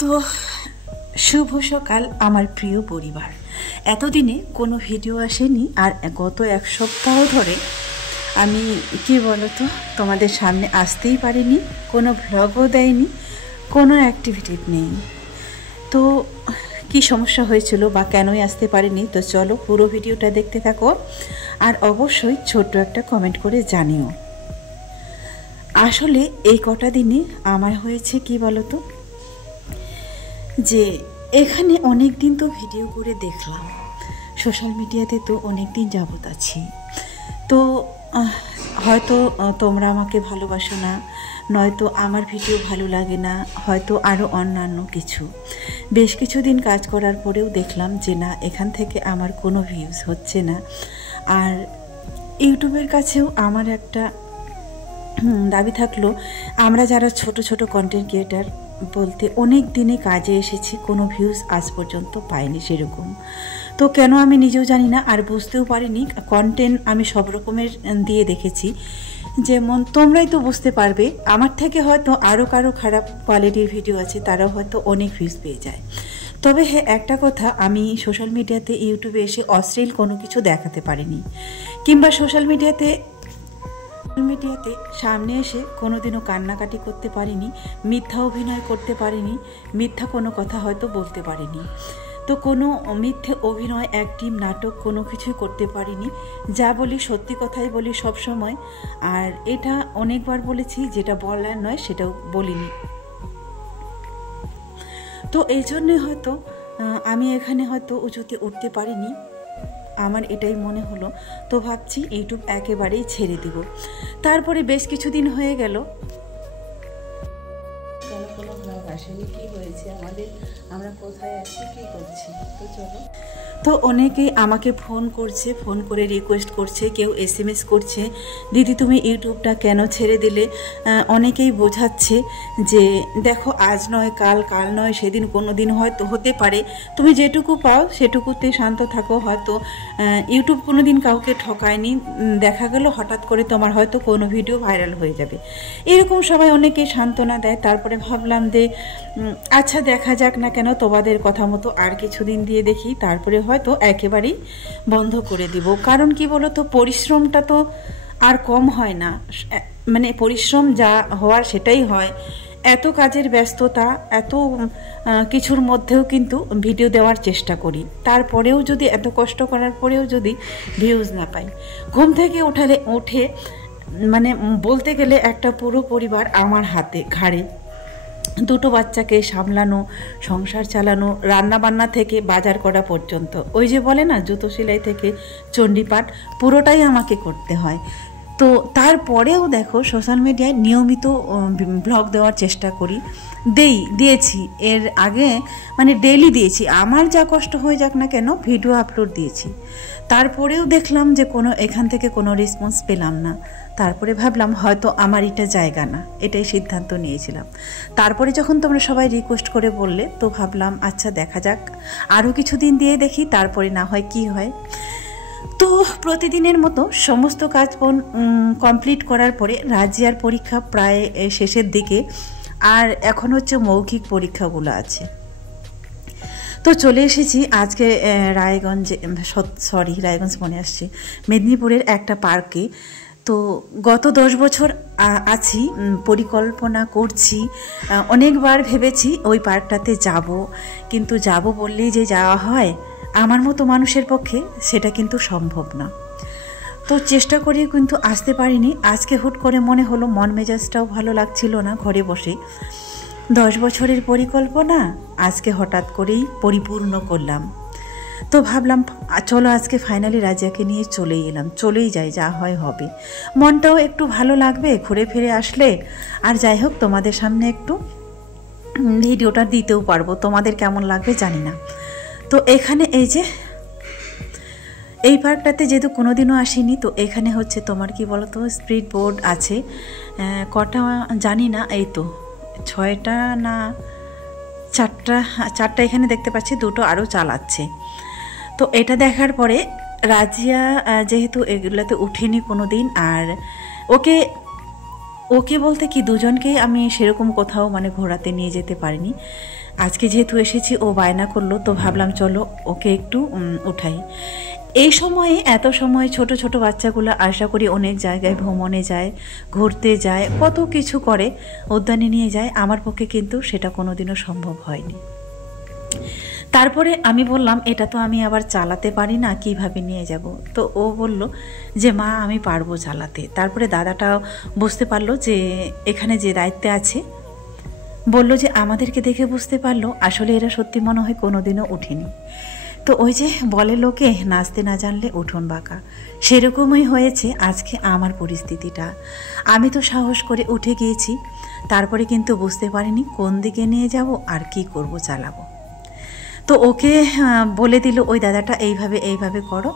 তো শুভ সকাল আমার প্রিয় পরিবার। এতদিনে কোনো ভিডিও আসেনি, আর গত এক সপ্তাহ ধরে আমি কি বলতো তোমাদের সামনে আসতেই পারিনি, কোনো ভ্লগও দেয়নি, কোনো অ্যাক্টিভিটি নেই। তো কি সমস্যা হয়েছিল বা কেনই আসতে পারিনি, তো চলো পুরো ভিডিওটা দেখতে থাকো, আর অবশ্যই ছোট্ট একটা কমেন্ট করে জানিও। আসলে এই কটা দিনে আমার হয়েছে কি বলতো, যে এখানে অনেক দিন তো ভিডিও করে দেখলাম, সোশ্যাল মিডিয়াতে তো অনেক দিন যাবত আছি, তো হয়তো তোমরা আমাকে ভালোবাসো না, নয়তো আমার ভিডিও ভালো লাগে না, হয়তো আরও অন্যান্য কিছু। বেশ কিছুদিন কাজ করার পরেও দেখলাম যে না, এখান থেকে আমার কোনো ভিউজ হচ্ছে না। আর ইউটিউবের কাছেও আমার একটা দাবি থাকলো, আমরা যারা ছোট ছোট কন্টেন্ট ক্রিয়েটার বলতে অনেক দিনে কাজে এসেছি, কোনো ভিউজ আজ পর্যন্ত পাইনি সেরকম। তো কেন আমি নিজেও জানি না, আর বুঝতেও পারিনি। কন্টেন্ট আমি সব রকমের দিয়ে দেখেছি, যেমন তোমরাই তো বুঝতে পারবে, আমার থেকে হয়তো আরও কারো খারাপ কোয়ালিটির ভিডিও আছে, তারাও হয়তো অনেক ভিউজ পেয়ে যায়। তবে হ্যাঁ, একটা কথা, আমি সোশ্যাল মিডিয়াতে ইউটিউবে এসে অশ্লীল কোনো কিছু দেখাতে পারিনি, কিংবা সোশ্যাল মিডিয়াতে সামনে এসে কোনোদিনও কান্নাকাটি করতে পারিনি, মিথ্যা অভিনয় করতে পারিনি, মিথ্যা কোনো কথা হয়তো বলতে পারিনি। তো কোনো মিথ্যে অভিনয়, অ্যাক্টিং, নাটক কোনো কিছুই করতে পারিনি। যা বলি সত্যি কথাই বলি সব সময়, আর এটা অনেকবার বলেছি, যেটা বলার নয় সেটাও বলিনি। তো এই জন্যে হয়তো আমি এখানে হয়তো উঁচুতে উঠতে পারিনি, আমার এটাই মনে হলো। তো ভাবছি ইউটিউব একেবারেই ছেড়ে দিব। তারপরে বেশ কিছুদিন হয়ে গেল, কোনো ব্লগ আসেনি। কি হয়েছে আমাদের, আমরা কোথায় আছি, কি করছি? তো চলো। তো অনেকেই আমাকে ফোন করছে, ফোন করে রিকোয়েস্ট করছে, কেউ SMS করছে, দিদি তুমি ইউটিউবটা কেন ছেড়ে দিলে। অনেকেই বোঝাচ্ছে যে দেখো, আজ নয় কাল, কাল নয় সেদিন, কোনো দিন হয়তো হতে পারে তুমি যেটুকু পাও সেটুকুতে শান্ত থাকো। হয়তো ইউটিউব কোনো দিন কাউকে ঠকায়নি, দেখা গেল হঠাৎ করে তোমার হয়তো কোনো ভিডিও ভাইরাল হয়ে যাবে, এরকম সবাই অনেকে সান্ত্বনা দেয়। তারপরে ভাবলাম যে আচ্ছা দেখা যাক না কেন, তোমাদের কথা মতো আর কিছুদিন দিয়ে দেখি, তারপরে হয়তো একেবারেই বন্ধ করে দিব। কারণ কি বলতো, পরিশ্রমটা তো আর কম হয় না, মানে পরিশ্রম যা হওয়ার সেটাই হয়। এত কাজের ব্যস্ততা, এত কিছুর মধ্যেও কিন্তু ভিডিও দেওয়ার চেষ্টা করি, তারপরেও যদি এত কষ্ট করার পরেও যদি ভিউজ না পাই। ঘুম থেকে উঠে মানে বলতে গেলে একটা পুরো পরিবার আমার হাতে ঘাড়ে, দুটো বাচ্চাকে সামলানো, সংসার চালানো, রান্না বান্না থেকে বাজার করা পর্যন্ত, ওই যে বলে না জুতো সেলাই থেকে চণ্ডীপাঠ, পুরোটাই আমাকে করতে হয়। তো তারপরেও দেখো, সোশ্যাল মিডিয়ায় নিয়মিত ব্লগ দেওয়ার চেষ্টা করি, দিয়েছি এর আগে, মানে ডেইলি দিয়েছি। আমার যা কষ্ট হয়ে যাক না কেন, ভিডিও আপলোড দিয়েছি। তারপরেও দেখলাম যে এখান থেকে কোনো রেসপন্স পেলাম না। তারপরে ভাবলাম হয়তো আমার এটা জায়গা না, এটাই সিদ্ধান্ত নিয়েছিলাম। তারপরে যখন তোমরা সবাই রিকোয়েস্ট করে বললে, তো ভাবলাম আচ্ছা দেখা যাক, আরও কিছুদিন দিয়ে দেখি, তারপরে না হয় কি হয়। তো প্রতিদিনের মতো সমস্ত কাজ কমপ্লিট করার পরে, রাজিয়ার পরীক্ষা প্রায় শেষের দিকে, আর এখন হচ্ছে মৌখিক পরীক্ষাগুলো আছে। তো চলে এসেছি আজকে রায়গঞ্জ মনে আসছে, মেদিনীপুরের একটা পার্কে। তো গত 10 বছর আছি, পরিকল্পনা করছি, অনেকবার ভেবেছি ওই পার্কটাতে যাব, কিন্তু যাব বললেই যে যাওয়া হয়, আমার মতো মানুষের পক্ষে সেটা কিন্তু সম্ভব না। তো চেষ্টা করে কিন্তু আসতে পারিনি। আজকে হুট করে মনে হলো, মন মেজাজটাও ভালো লাগছিল না ঘরে বসে, 10 বছরের পরিকল্পনা আজকে হঠাৎ করেই পরিপূর্ণ করলাম। তো ভাবলাম চলো আজকে ফাইনালি রাজিয়াকে নিয়ে চলেই যাই, যা হয় হবে, মনটাও একটু ভালো লাগবে ঘুরে ফিরে আসলে। আর যাই হোক, তোমাদের সামনে একটু ভিডিওটা দিতেও পারবো, তোমাদের কেমন লাগবে জানি না। তো এখানে এই যে এই পার্কটাতে যেহেতু কোনোদিনও আসিনি, তো এখানে হচ্ছে তোমার কি বলতো, স্পিড বোর্ড আছে, কটা জানি না, এই তো 6টা না 4টা এখানে দেখতে পাচ্ছি, 2টো আরও চালাচ্ছে। তো এটা দেখার পরে রাজিয়া যেহেতু এগুলোতে উঠেনি কোনো দিন, আর ওকে ওকে বলতে কি দুজনকেই আমি সেরকম কোথাও মানে ঘোরাতে নিয়ে যেতে পারিনি। আজকে যেহেতু এসেছি ও বায়না করলো, তো ভাবলাম চলো ওকে একটু উঠাই। এই সময়ে এত সময় ছোট ছোট বাচ্চাগুলো আশা করি অনেক জায়গায় ভ্রমণে যায়, ঘুরতে যায়, কত কিছু করে, উদ্যানে নিয়ে যায়। আমার পক্ষে কিন্তু সেটা কোনোদিনও সম্ভব হয়নি। তারপরে আমি বললাম এটা তো আমি আবার চালাতে পারি না, কিভাবে নিয়ে যাব। তো ও বলল যে মা আমি পারবো চালাতে। তারপরে দাদাটাও বুঝতে পারলো যে এখানে যে দায়িত্বে আছে, বলল যে আমাদেরকে দেখে বুঝতে পারলো আসলে এরা সত্যি মনে হয় কোনোদিনও উঠেনি। তো ওই যে বলে লোকে নাচতে না জানলে উঠোন বাঁকা, সেরকমই হয়েছে আজকে আমার পরিস্থিতিটা। আমি তো সাহস করে উঠে গিয়েছি, তারপরে কিন্তু বুঝতে পারিনি কোন দিকে নিয়ে যাব আর কি করব, চালাবো। তো ওকে বলে দিল ওই দাদাটা এইভাবে এইভাবে করো,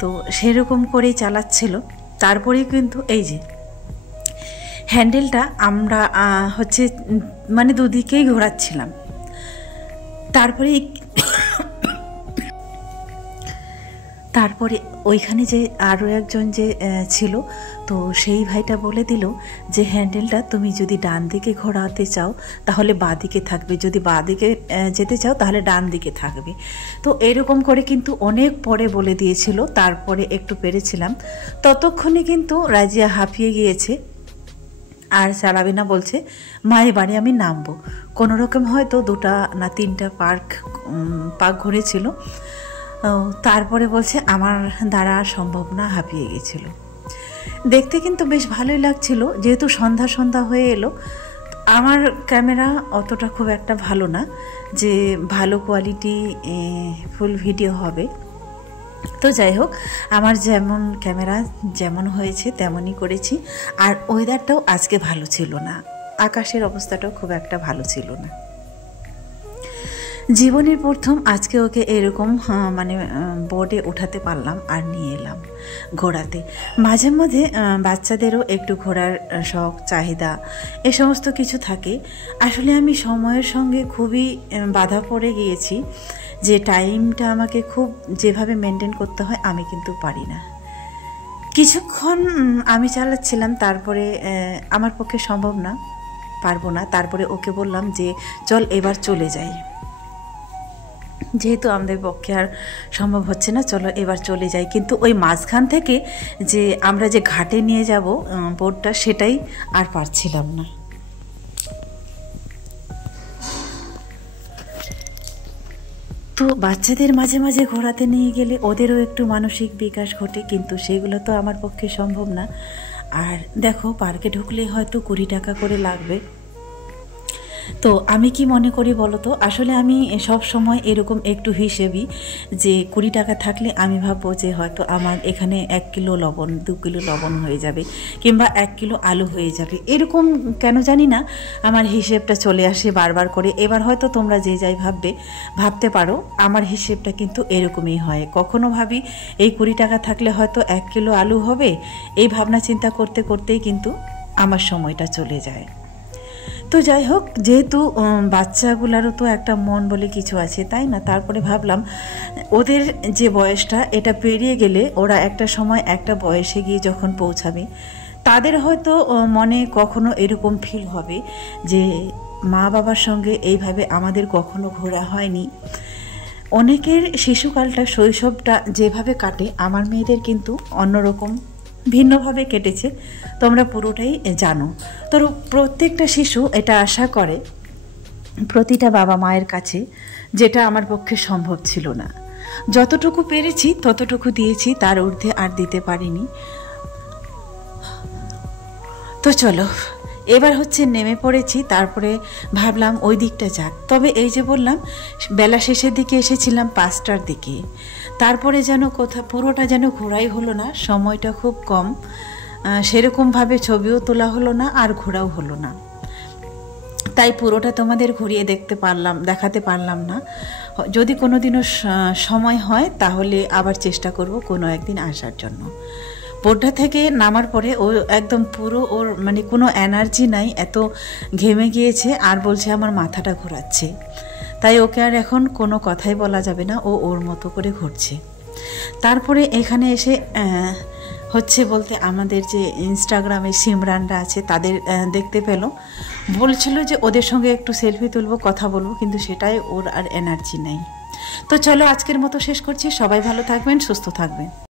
তো সেরকম করেই চালাচ্ছিল। তারপরেই কিন্তু এই যে হ্যান্ডেলটা আমরা হচ্ছে মানে দুদিকেই ঘোরাচ্ছিলাম। তারপরে ওইখানে যে আরও একজন যে ছিল, তো সেই ভাইটা বলে দিল যে হ্যান্ডেলটা তুমি যদি ডান দিকে ঘোরাতে চাও তাহলে বাঁ দিকে থাকবে, যদি বাঁ দিকে যেতে চাও তাহলে ডান দিকে থাকবে। তো এরকম করে কিন্তু অনেক পরে বলে দিয়েছিল, তারপরে একটু পেরেছিলাম। ততক্ষণে কিন্তু রাজিয়া হাঁপিয়ে গিয়েছে আর চালাবে না, বলছে মা এবারে আমি নামবো। কোনো রকম হয়তো 2টা না 3টা পার্ক ঘুরেছিল। তারপরে বলছে আমার দ্বারা সম্ভব না, হাঁপিয়ে গেছিল। দেখতে কিন্তু বেশ ভালোই লাগছিল, যেহেতু সন্ধ্যা সন্ধ্যা হয়ে এলো। আমার ক্যামেরা অতটা খুব একটা ভালো না যে ভালো কোয়ালিটি ফুল ভিডিও হবে। তো যাই হোক, আমার যেমন ক্যামেরা যেমন হয়েছে তেমনই করেছি। আর ওয়েদারটাও আজকে ভালো ছিল না, আকাশের অবস্থাটাও খুব একটা ভালো ছিল না। জীবনের প্রথম আজকে ওকে এরকম মানে বোর্ডে উঠাতে পারলাম আর নিয়ে এলাম ঘোরাতে। মাঝে মাঝে বাচ্চাদেরও একটু ঘোরার শখ, চাহিদা, এ সমস্ত কিছু থাকে। আসলে আমি সময়ের সঙ্গে খুবই বাধা পড়ে গিয়েছি, যে টাইমটা আমাকে খুব যেভাবে মেনটেন করতে হয় আমি কিন্তু পারি না। কিছুক্ষণ আমি চালাচ্ছিলাম, তারপরে আমার পক্ষে সম্ভব না, পারবো না। তারপরে ওকে বললাম যে চল এবার চলে যাই, যেহেতু আমাদের পক্ষে আর সম্ভব হচ্ছে না, চলো এবার চলে যাই। কিন্তু ওই মাঝখান থেকে যে আমরা যে ঘাটে নিয়ে যাব বোটটা, সেটাই আর পারছিলাম না। তো বাচ্চাদের মাঝে মাঝে ঘোরাতে নিয়ে গেলে ওদেরও একটু মানসিক বিকাশ ঘটে, কিন্তু সেগুলো তো আমার পক্ষে সম্ভব না। আর দেখো পার্কে ঢুকলে হয়তো 20 টাকা করে লাগবে। তো আমি কি মনে করি বলো তো, আসলে আমি সব সময় এরকম একটু হিসেবই, যে 20 টাকা থাকলে আমি ভাববো যে হয়তো আমার এখানে 1 কিলো লবণ, 2 কিলো লবণ হয়ে যাবে, কিংবা 1 কিলো আলু হয়ে যাবে। এরকম কেন জানি না আমার হিসেবটা চলে আসে বারবার করে। এবার হয়তো তোমরা যে যাই ভাবতে পারো, আমার হিসেবটা কিন্তু এরকমই হয়। কখনো ভাবি এই 20 টাকা থাকলে হয়তো 1 কিলো আলু হবে, এই ভাবনা চিন্তা করতে করতেই কিন্তু আমার সময়টা চলে যায়। তো যাই হোক, যেহেতু বাচ্চাগুলারও তো একটা মন বলে কিছু আছে, তাই না? তারপরে ভাবলাম ওদের যে বয়সটা, এটা পেরিয়ে গেলে ওরা একটা সময় একটা বয়সে গিয়ে যখন পৌঁছাবে, তাদের হয়তো মনে কখনো এরকম ফিল হবে যে মা বাবার সঙ্গে এইভাবে আমাদের কখনো ঘোরা হয়নি। অনেকের শিশুকালটা, শৈশবটা যেভাবে কাটে, আমার মেয়েদের কিন্তু অন্যরকম ভিন্নভাবে কেটেছে, তোমরা পুরোটাই জানো। তো প্রত্যেকটা শিশু এটা আশা করে প্রতিটা বাবা মায়ের কাছে, যেটা আমার পক্ষে সম্ভব ছিল না। যতটুকু পেরেছি ততটুকু দিয়েছি, তার ঊর্ধ্বে আর দিতে পারিনি। তো চলো এবার হচ্ছে নেমে পড়েছি। তারপরে ভাবলাম ওই দিকটা যাক। তবে এই যে বললাম বেলা শেষের দিকে এসেছিলাম 5টার দিকে, তারপরে যেন পুরোটা যেন ঘোরাই হলো না, সময়টা খুব কম, সেরকমভাবে ছবিও তোলা হলো না আর ঘোরাও হলো না। তাই পুরোটা তোমাদের ঘুরিয়ে দেখাতে পারলাম না। যদি কোনো দিনও সময় হয় তাহলে আবার চেষ্টা করব কোনো একদিন আসার জন্য। বোর্ডা থেকে নামার পরে ও একদম পুরো, ওর মানে কোনো এনার্জি নাই, এত ঘেমে গিয়েছে আর বলছে আমার মাথাটা ঘোরাচ্ছে। তাই ওকে আর এখন কোনো কথাই বলা যাবে না, ও ওর মতো করে ঘুরছে। তারপরে এখানে এসে হচ্ছে বলতে আমাদের যে ইনস্টাগ্রামে সিমরানরা আছে তাদের দেখতে পেল, বলছিল যে ওদের সঙ্গে একটু সেলফি তুলবো, কথা বলবো, কিন্তু সেটাই ওর আর এনার্জি নেই। তো চলো আজকের মতো শেষ করছি। সবাই ভালো থাকবেন, সুস্থ থাকবেন।